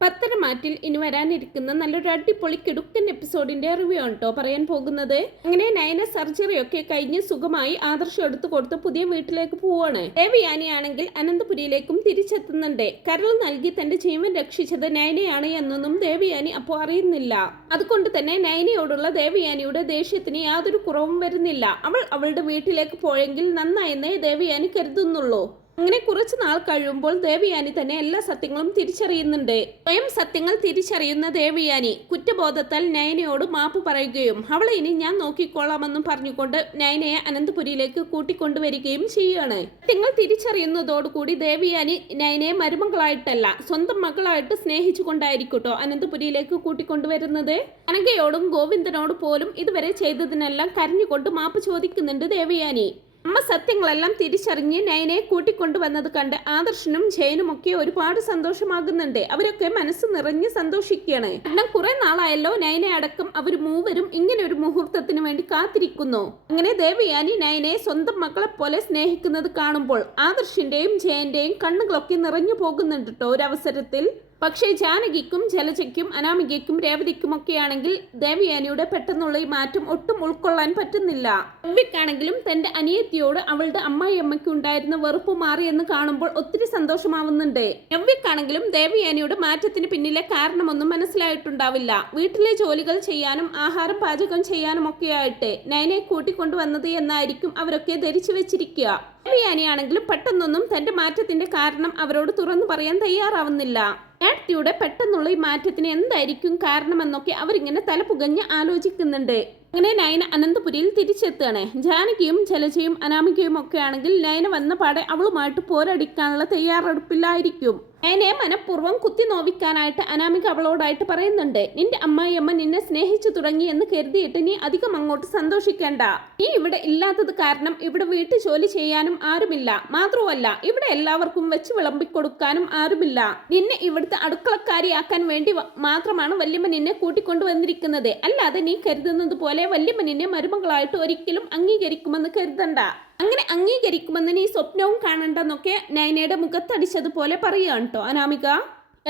പത്തരമാറ്റിൽ ഇനി വരാനിരിക്കുന്ന നല്ലൊരു അടിപൊളി കിടുക്കൻ എപ്പിസോഡിന്റെ റിവ്യൂ ആണ് കേട്ടോ പറയാൻ പോകുന്നത്. അങ്ങനെ നയന സർജറി ഒക്കെ കഴിഞ്ഞ് സുഖമായി ആദർശം എടുത്തു കൊടുത്ത് പുതിയ വീട്ടിലേക്ക് പോവാണ്. ദേവയാനിയാണെങ്കിൽ അനന്തപുരിയിലേക്കും തിരിച്ചെത്തുന്നുണ്ട്. കരൾ നൽകി തന്റെ ജീവൻ രക്ഷിച്ചത് നയനയാണ് എന്നൊന്നും ദേവയാനി അപ്പോൾ അറിയുന്നില്ല. അതുകൊണ്ട് തന്നെ നയനയോടുള്ള ദേവയാനിയുടെ ദേഷ്യത്തിന് യാതൊരു കുറവും വരുന്നില്ല. അവൾ അവളുടെ വീട്ടിലേക്ക് പോയെങ്കിൽ നന്നായെന്നേ ദേവയാനി കരുതുന്നുള്ളൂ. അങ്ങനെ കുറച്ച് നാൾ കഴിയുമ്പോൾ ദേവിയാനി തന്നെ എല്ലാ സത്യങ്ങളും തിരിച്ചറിയുന്നുണ്ട്. സ്വയം സത്യങ്ങൾ തിരിച്ചറിയുന്ന ദേവിയാനി കുറ്റബോധത്താൽ നയനയോട് മാപ്പ് പറയുകയും അവളെ ഇനി ഞാൻ നോക്കിക്കോളാമെന്നും പറഞ്ഞുകൊണ്ട് നയനയെ അനന്തപുരിയിലേക്ക് കൂട്ടിക്കൊണ്ടുവരികയും ചെയ്യുകയാണ്. സത്യങ്ങൾ തിരിച്ചറിയുന്നതോടുകൂടി ദേവിയാനി നയനയെ മരുമകളായിട്ടല്ല സ്വന്തം മകളായിട്ട് സ്നേഹിച്ചുകൊണ്ടായിരിക്കട്ടോ അനന്തപുരിയിലേക്ക് കൂട്ടിക്കൊണ്ടുവരുന്നത്? അനഘയോടും ഗോവിന്ദനോട് പോലും ഇതുവരെ ചെയ്തതിനെല്ലാം കരഞ്ഞുകൊണ്ട് മാപ്പ് ചോദിക്കുന്നുണ്ട് ദേവയാനി. അമ്മ സത്യങ്ങളെല്ലാം തിരിച്ചറിഞ്ഞ് നയനെ കൂട്ടിക്കൊണ്ടുവന്നത് കണ്ട് ആദർശനും ജയനും ഒക്കെ ഒരുപാട് സന്തോഷമാകുന്നുണ്ട്. അവരൊക്കെ മനസ്സ് നിറഞ്ഞ് സന്തോഷിക്കുകയാണ്. കാരണം കുറെ നാളായല്ലോ നയനെ അടക്കം അവർ മൂവരും ഇങ്ങനെ ഒരു മുഹൂർത്തത്തിന് വേണ്ടി കാത്തിരിക്കുന്നു. അങ്ങനെ ദേവയാനി നയനെ സ്വന്തം മക്കളെ പോലെ സ്നേഹിക്കുന്നത് കാണുമ്പോൾ ആദർശിന്റെയും ജയന്റെയും കണ്ണുകളൊക്കെ നിറഞ്ഞു പോകുന്നുണ്ട് കേട്ടോ ഒരവസരത്തിൽ. പക്ഷേ ജാനകിക്കും ജലജയ്ക്കും അനാമികയ്ക്കും രേവതിക്കുമൊക്കെയാണെങ്കിൽ ദേവയാനിയുടെ പെട്ടെന്നുള്ള ഈ മാറ്റം ഒട്ടും ഉൾക്കൊള്ളാൻ പറ്റുന്നില്ല. രവിക്കാണെങ്കിലും തന്റെ അനിയത്തിയോട് അവളുടെ അമ്മായിയമ്മയ്ക്ക് ഉണ്ടായിരുന്ന വെറുപ്പ് മാറിയെന്ന് കാണുമ്പോൾ ഒത്തിരി സന്തോഷമാവുന്നുണ്ട്. നവ്യക്കാണെങ്കിലും ദേവയാനിയുടെ മാറ്റത്തിന് പിന്നിലെ കാരണമൊന്നും മനസ്സിലായിട്ടുണ്ടാവില്ല. വീട്ടിലെ ജോലികൾ ചെയ്യാനും ആഹാരം പാചകം ചെയ്യാനും ഒക്കെയായിട്ട് നയനെ കൂട്ടിക്കൊണ്ടുവന്നത് എന്നായിരിക്കും അവരൊക്കെ ധരിച്ചു വെച്ചിരിക്കുക. ദേവയാനിയാണെങ്കിലും പെട്ടെന്നൊന്നും തന്റെ മാറ്റത്തിന്റെ കാരണം അവരോട് തുറന്നു പറയാൻ തയ്യാറാവുന്നില്ല. ഏട്ടിയുടെ പെട്ടെന്നുള്ള ഈ മാറ്റത്തിന് എന്തായിരിക്കും കാരണമെന്നൊക്കെ അവരിങ്ങനെ തലപുകഞ്ഞ് ആലോചിക്കുന്നുണ്ട്. അങ്ങനെ നയന അനന്തപുരിയിൽ തിരിച്ചെത്തുകയാണ്. ജാനകിയും ജലജയും അനാമികയും ഒക്കെ ആണെങ്കിൽ നയന വന്ന പാടെ അവളുമായിട്ട് പോരടിക്കാനുള്ള തയ്യാറെടുപ്പില്ലായിരിക്കും നയനെ മനഃപൂർവം കുത്തി നോവിക്കാനായിട്ട് അനാമിക അവളോടായിട്ട് പറയുന്നുണ്ട്. നിന്റെ അമ്മായിയമ്മ നിന്നെ സ്നേഹിച്ചു തുടങ്ങി എന്ന് കരുതിയിട്ട് നീ അധികം അങ്ങോട്ട് സന്തോഷിക്കേണ്ട. നീ ഇവിടെ ഇല്ലാത്തത് കാരണം ഇവിടെ വീട്ടു ജോലി ചെയ്യാനും ആരുമില്ല. മാത്രമല്ല ഇവിടെ എല്ലാവർക്കും വെച്ച് വിളമ്പിക്കൊടുക്കാനും ആരുമില്ല. നിന്നെ ഇവിടുത്തെ അടുക്കളക്കാരിയാക്കാൻ വേണ്ടി മാത്രമാണ് വല്യമ്മ നിന്നെ കൂട്ടിക്കൊണ്ടുവന്നിരിക്കുന്നത് അല്ലാതെ നീ കരുതുന്നത് പോലെ വല്യമ്മ നിന്നെ മരുമകളായിട്ട് ഒരിക്കലും അംഗീകരിക്കുമെന്ന് കരുതണ്ട. അങ്ങനെ അംഗീകരിക്കുമെന്ന് നീ സ്വപ്നവും കാണണ്ടെന്നൊക്കെ നയനയുടെ മുഖത്തടിച്ചതുപോലെ പറയുകയാണ് കേട്ടോ അനാമിക.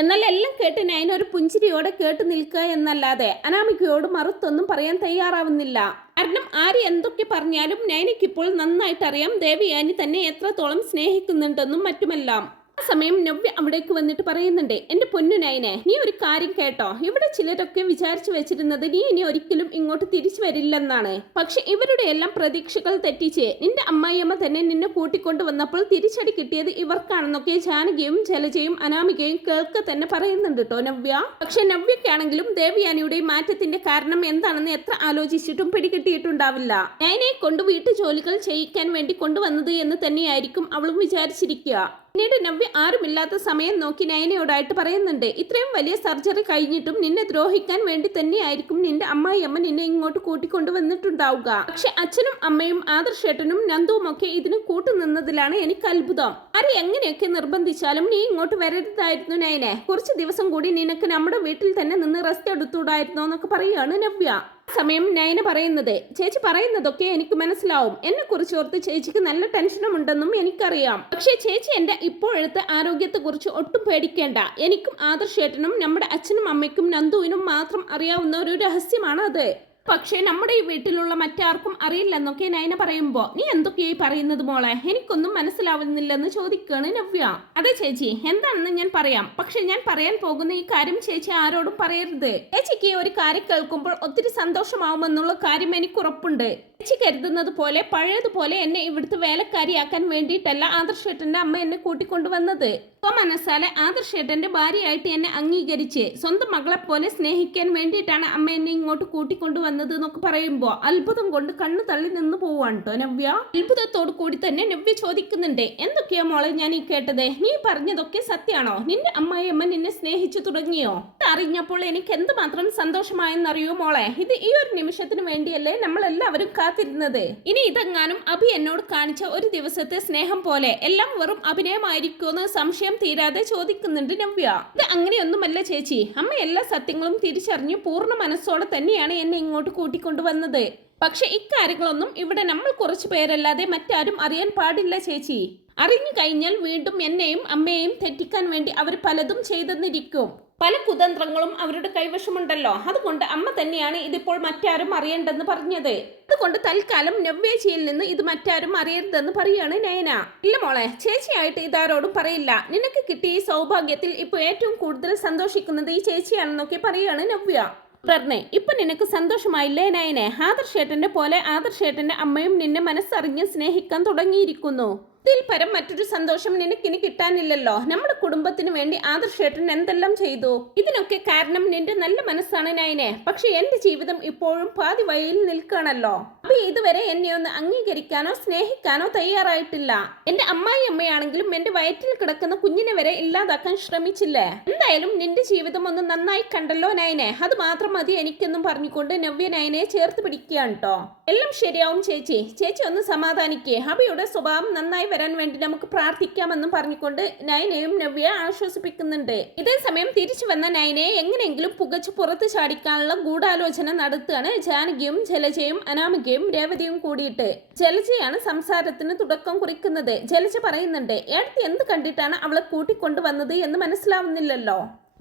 എന്നാൽ എല്ലാം കേട്ട് നയന ഒരു പുഞ്ചിരിയോടെ കേട്ട് നിൽക്കുക എന്നല്ലാതെ അനാമികയോട് മറുത്തൊന്നും പറയാൻ തയ്യാറാവുന്നില്ല. കാരണം ആര് എന്തൊക്കെ പറഞ്ഞാലും നയനയ്ക്കിപ്പോൾ നന്നായിട്ട് അറിയാം ദേവിയാനി തന്നെ എത്രത്തോളം സ്നേഹിക്കുന്നുണ്ടെന്നും മറ്റുമെല്ലാം. ആ സമയം നവ്യ അവിടേക്ക് വന്നിട്ട് പറയുന്നുണ്ട് എന്റെ പൊന്നു നയനെ നീ ഒരു കാര്യം കേട്ടോ. ഇവിടെ ചിലരൊക്കെ വിചാരിച്ചു വെച്ചിരുന്നത് നീ ഇനി ഒരിക്കലും ഇങ്ങോട്ട് തിരിച്ചു വരില്ലെന്നാണ്. പക്ഷെ ഇവരുടെ എല്ലാം പ്രതീക്ഷകൾ തെറ്റിച്ച് നിന്റെ അമ്മായിയമ്മ തന്നെ നിന്നെ കൂട്ടിക്കൊണ്ടു വന്നപ്പോൾ തിരിച്ചടി കിട്ടിയത് ഇവർക്കാണെന്നൊക്കെ ജാനകിയും ജലജയും അനാമികയും കേൾക്ക തന്നെ പറയുന്നുണ്ട് കേട്ടോ നവ്യ. പക്ഷെ നവ്യക്കാണെങ്കിലും ദേവയാനിയുടെ മാറ്റത്തിന്റെ കാരണം എന്താണെന്ന് എത്ര ആലോചിച്ചിട്ടും പിടികിട്ടിയിട്ടുണ്ടാവില്ല. നയനെ കൊണ്ട് വീട്ടു ജോലികൾ ചെയ്യിക്കാൻ വേണ്ടി കൊണ്ടുവന്നത് എന്ന് തന്നെയായിരിക്കും അവളും വിചാരിച്ചിരിക്കുക. പിന്നീട് നവ്യ ആരുമില്ലാത്ത സമയം നോക്കി നയനയോടായിട്ട് പറയുന്നുണ്ട് ഇത്രയും വലിയ സർജറി കഴിഞ്ഞിട്ടും നിന്നെ ദ്രോഹിക്കാൻ വേണ്ടി തന്നെയായിരിക്കും നിന്റെ അമ്മായിയമ്മ നിന്നെ ഇങ്ങോട്ട് കൂട്ടിക്കൊണ്ടുവന്നിട്ടുണ്ടാവുക. പക്ഷെ അച്ഛനും അമ്മയും ആദർശേട്ടനും നന്ദുവും ഒക്കെ ഇതിന് കൂട്ടുനിന്നതിലാണ് എനിക്ക് അത്ഭുതം. ആരെ എങ്ങനെയൊക്കെ നിർബന്ധിച്ചാലും നീ ഇങ്ങോട്ട് വരരുതായിരുന്നു നയനെ. കുറച്ച് ദിവസം കൂടി നിനക്ക് നമ്മുടെ വീട്ടിൽ തന്നെ നിന്ന് റെസ്റ്റ് എടുത്തൂടായിരുന്നോ എന്നൊക്കെ പറയുകയാണ് നവ്യ. സമയം നയന പറയുന്നത് ചേച്ചി പറയുന്നതൊക്കെ എനിക്ക് മനസ്സിലാവും. എന്നെ കുറിച്ച് ഓർത്ത് ചേച്ചിക്ക് നല്ല ടെൻഷനും ഉണ്ടെന്നും എനിക്കറിയാം. പക്ഷേ ചേച്ചി എന്റെ ഇപ്പോഴത്തെ ആരോഗ്യത്തെ കുറിച്ച് ഒട്ടും പേടിക്കേണ്ട. എനിക്കും ആദർശേട്ടനും നമ്മുടെ അച്ഛനും അമ്മയ്ക്കും നന്ദുവിനും മാത്രം അറിയാവുന്ന ഒരു രഹസ്യമാണ് അത് പക്ഷേ നമ്മുടെ ഈ വീട്ടിലുള്ള മറ്റാർക്കും അറിയില്ലെന്നൊക്കെ നയന പറയുമ്പോ നീ എന്തൊക്കെയായി പറയുന്നത് മോളെ? എനിക്കൊന്നും മനസ്സിലാവുന്നില്ലെന്ന് ചോദിക്കുകയാണ് നവ്യ. അതെ ചേച്ചി എന്താണെന്ന് ഞാൻ പറയാം. പക്ഷെ ഞാൻ പറയാൻ പോകുന്ന ഈ കാര്യം ചേച്ചി ആരോടും പറയരുത്. ചേച്ചിക്ക് ഒരു കാര്യം കേൾക്കുമ്പോൾ ഒത്തിരി സന്തോഷമാവുമെന്നുള്ള കാര്യം എനിക്ക് ഉറപ്പുണ്ട് ചേച്ചി കരുതുന്നത് പോലെ പഴയതുപോലെ എന്നെ ഇവിടുത്തെ വേലക്കാരിയാക്കാൻ വേണ്ടിയിട്ടല്ല ആദർശേട്ടന്റെ അമ്മ എന്നെ കൂട്ടിക്കൊണ്ടുവന്നത്. ഇപ്പൊ മനസ്സാലെ ആദർശേട്ടന്റെ ഭാര്യയായിട്ട് എന്നെ അംഗീകരിച്ച് സ്വന്തം പോലെ സ്നേഹിക്കാൻ വേണ്ടിയിട്ടാണ് അമ്മ എന്നെ ഇങ്ങോട്ട് കൂട്ടിക്കൊണ്ടുവന്നത് എന്നൊക്കെ പറയുമ്പോ അത്ഭുതം കൊണ്ട് കണ്ണു തള്ളി നിന്ന് പോവാണ് കേട്ടോ നവ്യ. അത്ഭുതത്തോടു കൂടി തന്നെ നവ്യ ചോദിക്കുന്നുണ്ട് എന്തൊക്കെയാ മോളെ ഞാൻ ഈ കേട്ടത്? നീ പറഞ്ഞതൊക്കെ സത്യാണോ? നിന്റെ അമ്മായിയമ്മ നിന്നെ സ്നേഹിച്ചു തുടങ്ങിയോ? അറിഞ്ഞപ്പോൾ എനിക്ക് എന്തുമാത്രം സന്തോഷമായെന്നറിയോ മോളെ? ഇത് ഈ ഒരു നിമിഷത്തിന് വേണ്ടിയല്ലേ നമ്മൾ എല്ലാവരും കാത്തിരുന്നത് ഇനി ഇതെങ്ങാനും അഭി എന്നോട് കാണിച്ച ഒരു ദിവസത്തെ സ്നേഹം പോലെ എല്ലാം വെറും അഭിനയമായിരിക്കുമെന്ന് സംശയം തീരാതെ ചോദിക്കുന്നുണ്ട് നവ്യ. ഇത് അങ്ങനെയൊന്നുമല്ല ചേച്ചി. അമ്മ എല്ലാ സത്യങ്ങളും തിരിച്ചറിഞ്ഞു പൂർണ മനസ്സോടെ തന്നെയാണ് എന്നെ ഇങ്ങോട്ട് കൂട്ടിക്കൊണ്ടുവന്നത്. പക്ഷെ ഇക്കാര്യങ്ങളൊന്നും ഇവിടെ നമ്മൾ കുറച്ചു പേരല്ലാതെ മറ്റാരും അറിയാൻ പാടില്ല ചേച്ചി. അറിഞ്ഞു കഴിഞ്ഞാൽ വീണ്ടും എന്നെയും അമ്മയെയും തെറ്റിക്കാൻ വേണ്ടി അവർ പലതും ചെയ്തെന്നിരിക്കും. പല കുതന്ത്രങ്ങളും അവരുടെ കൈവശമുണ്ടല്ലോ. അതുകൊണ്ട് അമ്മ തന്നെയാണ് ഇതിപ്പോൾ മറ്റാരും അറിയേണ്ടെന്ന് പറഞ്ഞത്. അതുകൊണ്ട് തൽക്കാലം നവ്യേച്ചിയിൽ നിന്ന് ഇത് മറ്റാരും അറിയരുതെന്ന് പറയാണ് നയന. ഇല്ല മോളെ ചേച്ചിയായിട്ട് ഇതാരോടും പറയില്ല. നിനക്ക് കിട്ടിയ ഈ സൗഭാഗ്യത്തിൽ ഇപ്പോൾ ഏറ്റവും കൂടുതൽ സന്തോഷിക്കുന്നത് ഈ ചേച്ചിയാണെന്നൊക്കെ പറയാണ് നവ്യ. പ്രർണെ ഇപ്പൊ നിനക്ക് സന്തോഷമായില്ലേ നയനെ? ആദർശേട്ടന്റെ പോലെ ആദർശേട്ടന്റെ അമ്മയും നിന്നെ മനസ്സറിഞ്ഞ് സ്നേഹിക്കാൻ തുടങ്ങിയിരിക്കുന്നു. ഇതിൽ പരം മറ്റൊരു സന്തോഷം നിനക്കിനി കിട്ടാനില്ലല്ലോ. നമ്മുടെ കുടുംബത്തിന് വേണ്ടി ആദർശേട്ടൻ എന്തെല്ലാം ചെയ്തു? ഇതിനൊക്കെ കാരണം നിന്റെ നല്ല മനസ്സാണ് നയനെ. പക്ഷെ എന്റെ ജീവിതം ഇപ്പോഴും പാതി വഴിയിൽ നിൽക്കുകയാണല്ലോ. അപ്പൊ ഇതുവരെ എന്നെ ഒന്ന് അംഗീകരിക്കാനോ സ്നേഹിക്കാനോ തയ്യാറായിട്ടില്ല. എന്റെ അമ്മായി അമ്മയാണെങ്കിലും എന്റെ വയറ്റിൽ കിടക്കുന്ന കുഞ്ഞിനെ വരെ ഇല്ലാതാക്കാൻ ശ്രമിച്ചില്ലേ? എന്തായാലും നിന്റെ ജീവിതം ഒന്ന് നന്നായി കണ്ടല്ലോ നയനെ. അത് മാത്രം മതി എനിക്കെന്നും പറഞ്ഞുകൊണ്ട് നവ്യ നയനെ ചേർത്ത് പിടിക്കുകയാണ് കേട്ടോ എല്ലാം ശരിയാവും ചേച്ചി. ചേച്ചി ഒന്ന് സമാധാനിക്കേ. ഹബിയുടെ സ്വഭാവം നന്നായി വരാൻ വേണ്ടി നമുക്ക് പ്രാർത്ഥിക്കാമെന്നും പറഞ്ഞുകൊണ്ട് നയനെയും നവ്യ ആശ്വസിപ്പിക്കുന്നുണ്ട്. ഇതേ സമയം തിരിച്ചു വന്ന നയനെ എങ്ങനെയെങ്കിലും പുകച്ച് പുറത്ത് ചാടിക്കാനുള്ള ഗൂഢാലോചന നടത്തുകയാണ് ജാനകിയും ജലജയും അനാമികയും രേവതിയും കൂടിയിട്ട് ജലജയാണ് സംസാരത്തിന് തുടക്കം കുറിക്കുന്നത്. ജലജ പറയുന്നുണ്ട് ഏടത്തി എന്ത് കണ്ടിട്ടാണ് അവളെ കൂട്ടിക്കൊണ്ടുവന്നത് എന്ന് മനസ്സിലാവുന്നില്ലല്ലോ?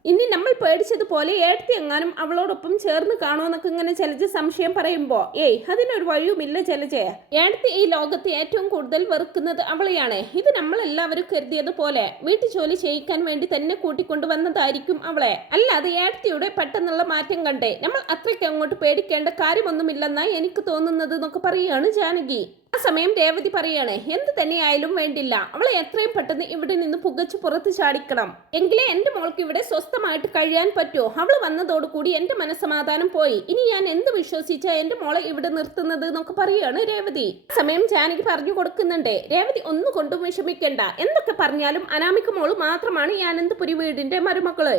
ഇനി നമ്മൾ പേടിച്ചതുപോലെ ഏടത്തി എങ്ങാനും അവളോടൊപ്പം ചേർന്ന് കാണുമെന്നൊക്കെ ഇങ്ങനെ ചെലജ് സംശയം പറയുമ്പോ ഏയ് അതിനൊരു വഴിയുമില്ല ജലജയ ഏടത്തി ഈ ലോകത്ത് ഏറ്റവും കൂടുതൽ വെറുക്കുന്നത് അവളെയാണ്. ഇത് നമ്മൾ എല്ലാവരും കരുതിയതുപോലെ വീട്ടു ജോലി ചെയ്യിക്കാൻ വേണ്ടി തന്നെ കൂട്ടിക്കൊണ്ടുവന്നതായിരിക്കും അവളെ. അല്ലാതെ ഏടത്തിയുടെ പെട്ടെന്നുള്ള മാറ്റം കണ്ടേ നമ്മൾ അത്രയ്ക്ക് അങ്ങോട്ട് പേടിക്കേണ്ട കാര്യമൊന്നുമില്ലെന്നാണ് എനിക്ക് തോന്നുന്നത് എന്നൊക്കെ പറയുകയാണ് ജാനകി. ആ സമയം രേവതി പറയാണ് എന്ത് തന്നെയായാലും വേണ്ടില്ല. അവളെ എത്രയും പെട്ടെന്ന് ഇവിടെ നിന്ന് പുകച്ച് പുറത്ത് ചാടിക്കണം. എങ്കിലേ എന്റെ മോൾക്ക് ഇവിടെ സ്വസ്ഥമായിട്ട് കഴിയാൻ പറ്റുമോ അവൾ വന്നതോടുകൂടി എന്റെ മനസ്സമാധാനം പോയി. ഇനി ഞാൻ എന്ത് വിശ്വസിച്ചാ എന്റെ മോളെ ഇവിടെ നിർത്തുന്നത് എന്നൊക്കെ പറയാണ് രേവതി. സമയം ജാനകി പറഞ്ഞു കൊടുക്കുന്നുണ്ട് രേവതി ഒന്നുകൊണ്ടും വിഷമിക്കണ്ട. എന്തൊക്കെ പറഞ്ഞാലും അനാമിക മോൾ മാത്രമാണ് ഞാൻ എന്ത് പുരി വീടിന്റെ മരുമക്കൾ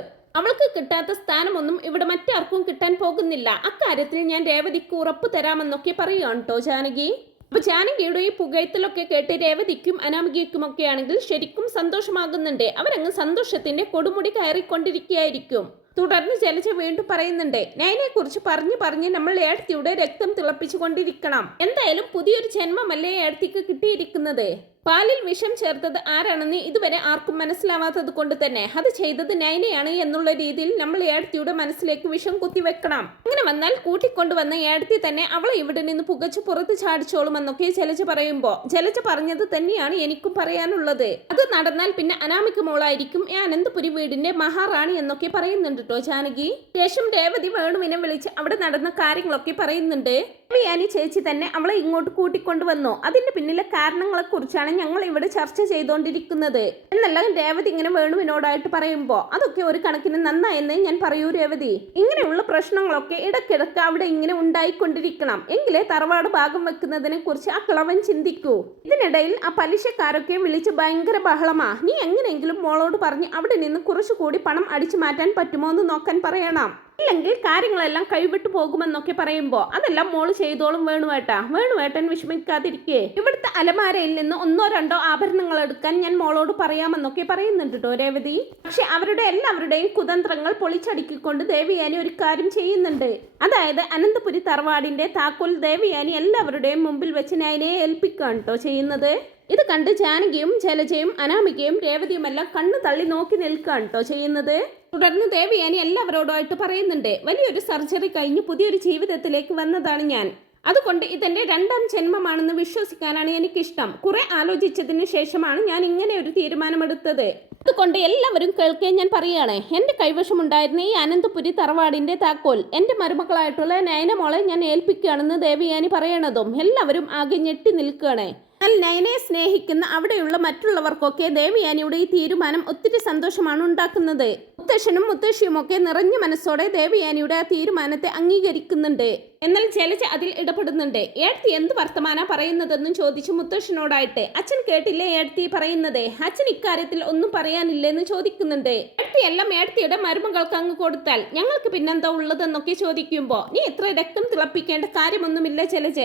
അവൾക്ക് കിട്ടാത്ത സ്ഥാനമൊന്നും ഇവിടെ മറ്റാർക്കും കിട്ടാൻ പോകുന്നില്ല. അക്കാര്യത്തിൽ ഞാൻ രേവതിക്ക് ഉറപ്പ് തരാമെന്നൊക്കെ പറയുകയാണ് കേട്ടോ ജാനകി. അപ്പൊ ജാനകിയുടെ ഈ പുകയത്തിലൊക്കെ കേട്ട് രേവതിക്കും അനാമികയ്ക്കും ഒക്കെ ആണെങ്കിൽ ശരിക്കും സന്തോഷമാകുന്നുണ്ട്. അവരങ്ങ് സന്തോഷത്തിന്റെ കൊടുമുടി കയറിക്കൊണ്ടിരിക്കുകയായിരിക്കും. തുടർന്ന് ജലജ വീണ്ടും പറയുന്നുണ്ട് നയനെ കുറിച്ച് പറഞ്ഞു പറഞ്ഞ് നമ്മൾ ഏടത്തിയുടെ രക്തം തിളപ്പിച്ചു കൊണ്ടിരിക്കണം. എന്തായാലും പുതിയൊരു ജന്മമല്ലേ ഏടത്തിക്ക് കിട്ടിയിരിക്കുന്നത്? പാലിൽ വിഷം ചേർത്തത് ആരാണെന്ന് ഇതുവരെ ആർക്കും മനസ്സിലാവാത്തത് കൊണ്ട് തന്നെ അത് ചെയ്തത് നൈനയാണ് എന്നുള്ള രീതിയിൽ നമ്മൾ ഏടത്തിയുടെ മനസ്സിലേക്ക് വിഷം കുത്തിവെക്കണം അങ്ങനെ വന്നാൽ കൂട്ടിക്കൊണ്ടുവന്ന ഏടത്തി തന്നെ അവളെ ഇവിടെ നിന്ന് പുകച്ചു പുറത്ത് ചാടിച്ചോളുമെന്നൊക്കെ ജലജ പറയുമ്പോ ജലജ പറഞ്ഞത് തന്നെയാണ് എനിക്കും പറയാനുള്ളത്. അത് നടന്നാൽ പിന്നെ അനാമിക മോളായിരിക്കും ഈ അനന്തപുരി വീടിന്റെ മഹാറാണി എന്നൊക്കെ പറയുന്നുണ്ട് കേട്ടോ ജാനകി. ശേഷം രേവതി വേണുവിനെ വിളിച്ച് അവിടെ നടന്ന കാര്യങ്ങളൊക്കെ പറയുന്നുണ്ട്. യാനി ചേച്ചി തന്നെ അവളെ ഇങ്ങോട്ട് കൂട്ടിക്കൊണ്ടുവന്നു? അതിന്റെ പിന്നിലെ കാരണങ്ങളെ കുറിച്ചാണ് ഞങ്ങൾ ഇവിടെ ചർച്ച ചെയ്തുകൊണ്ടിരിക്കുന്നത് എന്നല്ല രേവതി ഇങ്ങനെ വേണുവിനോടായിട്ട് പറയുമ്പോൾ അതൊക്കെ ഒരു കണക്കിന് നന്നായെന്ന് ഞാൻ പറയൂ രേവതി. ഇങ്ങനെയുള്ള പ്രശ്നങ്ങളൊക്കെ ഇടയ്ക്കിടയ്ക്ക് അവിടെ ഇങ്ങനെ ഉണ്ടായിക്കൊണ്ടിരിക്കണം. എങ്കിലേ തറവാട് ഭാഗം വെക്കുന്നതിനെ കുറിച്ച് ആ കിളവൻ ചിന്തിക്കൂ. ഇതിനിടയിൽ ആ പലിശക്കാരൊക്കെ വിളിച്ച് ഭയങ്കര ബഹളമാ. നീ എങ്ങനെയെങ്കിലും മോളോട് പറഞ്ഞ് അവിടെ നിന്ന് കുറച്ചുകൂടി പണം അടിച്ചു മാറ്റാൻ പറ്റുമോ എന്ന് നോക്കാൻ പറയണം. ഇല്ലെങ്കിൽ കാര്യങ്ങളെല്ലാം കൈവിട്ടു പോകുമെന്നൊക്കെ പറയുമ്പോ അതെല്ലാം മോൾ ചെയ്തോളും വേണുവേട്ടാ. വേണുവേട്ടൻ വിഷമിക്കാതിരിക്കേ. ഇവിടുത്തെ അലമാരയിൽ നിന്ന് ഒന്നോ രണ്ടോ ആഭരണങ്ങൾ എടുക്കാൻ ഞാൻ മോളോട് പറയാമെന്നൊക്കെ പറയുന്നുണ്ട് കേട്ടോ രേവതി. പക്ഷെ അവരുടെ എല്ലാവരുടെയും കുതന്ത്രങ്ങൾ പൊളിച്ചടുക്കിക്കൊണ്ട് ദേവിയാനി ഒരു കാര്യം ചെയ്യുന്നുണ്ട്. അതായത് അനന്തപുരി തറവാടിന്റെ താക്കോൽ ദേവിയാനി എല്ലാവരുടെയും മുമ്പിൽ വെച്ച് നയനെ ഏൽപ്പിക്കുകയാണ് കേട്ടോ ചെയ്യുന്നത്. ഇത് കണ്ട് ജാനകിയും ജലജയും അനാമികയും രേവതിയുമെല്ലാം കണ്ണു തള്ളി നോക്കി നിൽക്കുകയാണ് കേട്ടോ ചെയ്യുന്നത്. തുടർന്ന് ദേവിയാനി എല്ലാവരോടുമായിട്ട് പറയുന്നുണ്ട് വലിയൊരു സർജറി കഴിഞ്ഞ് പുതിയൊരു ജീവിതത്തിലേക്ക് വന്നതാണ് ഞാൻ. അതുകൊണ്ട് ഇതെന്റെ രണ്ടാം ജന്മമാണെന്ന് വിശ്വസിക്കാനാണ് എനിക്കിഷ്ടം. കുറെ ആലോചിച്ചതിന് ശേഷമാണ് ഞാൻ ഇങ്ങനെ ഒരു തീരുമാനമെടുത്തത്. അതുകൊണ്ട് എല്ലാവരും കേൾക്കേ ഞാൻ പറയുകയാണ് എന്റെ കൈവശമുണ്ടായിരുന്ന ഈ അനന്തപുരി തറവാടിന്റെ താക്കോൽ എന്റെ മരുമക്കളായിട്ടുള്ള നയനമോളെ ഞാൻ ഏൽപ്പിക്കുകയാണെന്ന് ദേവിയാനി പറയണതും എല്ലാവരും ആകെ ഞെട്ടി നിൽക്കുകയാണ്. എന്നാൽ നയനയെ സ്നേഹിക്കുന്ന അവിടെയുള്ള മറ്റുള്ളവർക്കൊക്കെ ദേവയാനിയുടെ ഈ തീരുമാനം ഒത്തിരി സന്തോഷമാണ് ഉണ്ടാക്കുന്നത്. മുത്തശ്ശനും മുത്തശ്ശിയുമൊക്കെ നിറഞ്ഞ മനസ്സോടെ ദേവയാനിയുടെ ആ തീരുമാനത്തെ അംഗീകരിക്കുന്നുണ്ട്. എന്നാൽ ജലജ അതിൽ ഇടപെടുന്നുണ്ട്. ഏടത്തി എന്ത് വർത്തമാന പറയുന്നതെന്നും ചോദിച്ചു മുത്തശ്ശനോടായിട്ട്. അച്ഛൻ കേട്ടില്ലേ ഏടത്തി പറയുന്നത്? അച്ഛൻ ഇക്കാര്യത്തിൽ ഒന്നും പറയാനില്ലെന്ന് ചോദിക്കുന്നുണ്ട്. ഏടത്തി എല്ലാം മരുമകൾക്ക് അങ്ങ് കൊടുത്താൽ ഞങ്ങൾക്ക് പിന്നെന്താ ഉള്ളതെന്നൊക്കെ ചോദിക്കുമ്പോ നീ ഇത്ര രക്തം തിളപ്പിക്കേണ്ട കാര്യമൊന്നുമില്ല ജലജ.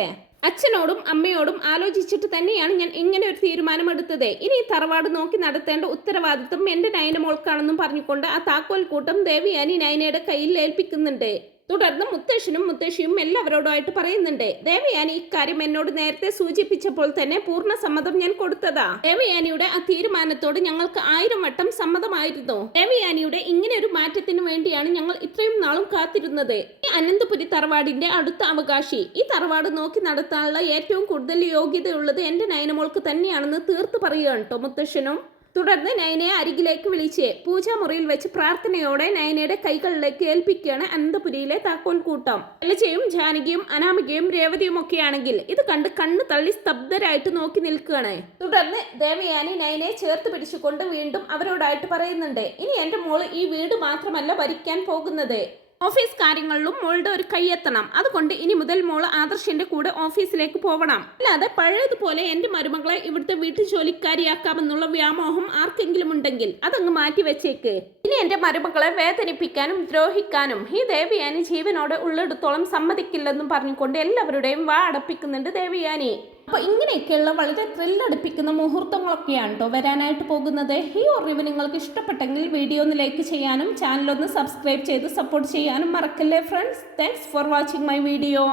അച്ഛനോടും അമ്മയോടും ആലോചിച്ചിട്ട് തന്നെയാണ് ഞാൻ ഇങ്ങനെ ഒരു തീരുമാനമെടുത്തത്. ഇനി തറവാട് നോക്കി നടത്തേണ്ട ഉത്തരവാദിത്വം എന്റെ നയന മോൾക്കാണെന്നും പറഞ്ഞുകൊണ്ട് ആ താക്കോൽ കൂട്ടം ദേവിയാനി നയനയുടെ കയ്യിൽ ഏൽപ്പിക്കുന്നുണ്ട്. തുടർന്ന് മുത്തശ്ശനും മുത്തശ്ശിയും എല്ലാവരോടുമായിട്ട് പറയുന്നുണ്ട് ദേവയാനി ഇക്കാര്യം എന്നോട് നേരത്തെ സൂചിപ്പിച്ചപ്പോൾ തന്നെ പൂർണ സമ്മതം ഞാൻ കൊടുത്തതാ. ദേവയാനിയുടെ ആ തീരുമാനത്തോട് ഞങ്ങൾക്ക് ആയിരം വട്ടം സമ്മതമായിരുന്നു. ദേവയാനിയുടെ ഇങ്ങനെ ഒരു മാറ്റത്തിന് വേണ്ടിയാണ് ഞങ്ങൾ ഇത്രയും നാളും കാത്തിരുന്നത്. ഈ അനന്തപുരി തറവാടിന്റെ അടുത്ത അവകാശി. ഈ തറവാട് നോക്കി നടത്താനുള്ള ഏറ്റവും കൂടുതൽ യോഗ്യതയുള്ളത് എന്റെ നയനമോൾക്ക് തന്നെയാണെന്ന് തീർത്ത് പറയുകയാണ് കേട്ടോ മുത്തശ്ശനും. തുടർന്ന് നയനയെ അരികിലേക്ക് വിളിച്ച് പൂജാമുറിയിൽ വെച്ച് പ്രാർത്ഥനയോടെ നയനയുടെ കൈകളിലേക്ക് ഏൽപ്പിക്കുകയാണ് അനന്തപുരിയിലെ താക്കോൽ കൂട്ടം. ലജയും ജാനകിയും അനാമികയും രേവതിയും ഒക്കെയാണെങ്കിൽ ഇത് കണ്ട് കണ്ണ് തള്ളി സ്തബ്ധരായിട്ട് നോക്കി നിൽക്കുകയാണ്. തുടർന്ന് ദേവയാനി നയനയെ ചേർത്ത് പിടിച്ചുകൊണ്ട് വീണ്ടും അവരോടായിട്ട് പറയുന്നുണ്ട് ഇനി എന്റെ മോൾ ഈ വീട് മാത്രമല്ല ഭരിക്കാൻ പോകുന്നത്. ഓഫീസ് കാര്യങ്ങളിലും മോളുടെ ഒരു കൈയെത്തണം. അതുകൊണ്ട് ഇനി മുതൽ മോൾ ആദർശിന്റെ കൂടെ ഓഫീസിലേക്ക് പോകണം അല്ലാതെ പഴയതുപോലെ എന്റെ മരുമകളെ ഇവിടുത്തെ വീട്ടു ജോലിക്കാരിയാക്കാമെന്നുള്ള വ്യാമോഹം ആർക്കെങ്കിലും ഉണ്ടെങ്കിൽ അതങ്ങ് മാറ്റി വെച്ചേക്ക്. ഇനി എന്റെ മരുമകളെ വേദനിപ്പിക്കാനും ദ്രോഹിക്കാനും ഈ ദേവിയാനി ജീവനോടെ ഉള്ളിടത്തോളം സമ്മതിക്കില്ലെന്നും പറഞ്ഞുകൊണ്ട് എല്ലാവരുടെയും വാ അടപ്പിക്കുന്നുണ്ട് ദേവിയാനി അപ്പൊ ഇങ്ങനെയൊക്കെയുള്ള വളരെ ത്രില്ലടിപ്പിക്കുന്ന മുഹൂർത്തങ്ങളൊക്കെയാണ് കേട്ടോ വരാനായിട്ട് പോകുന്നത്. ഈ ഒറിവ് നിങ്ങൾക്ക് ഇഷ്ടപ്പെട്ടെങ്കിൽ വീഡിയോ ഒന്ന് ലൈക്ക് ചെയ്യാനും ചാനൽ ഒന്ന് സബ്സ്ക്രൈബ് ചെയ്ത് സപ്പോർട്ട് ചെയ്യാനും മറക്കല്ലേ friends thanks for watching my video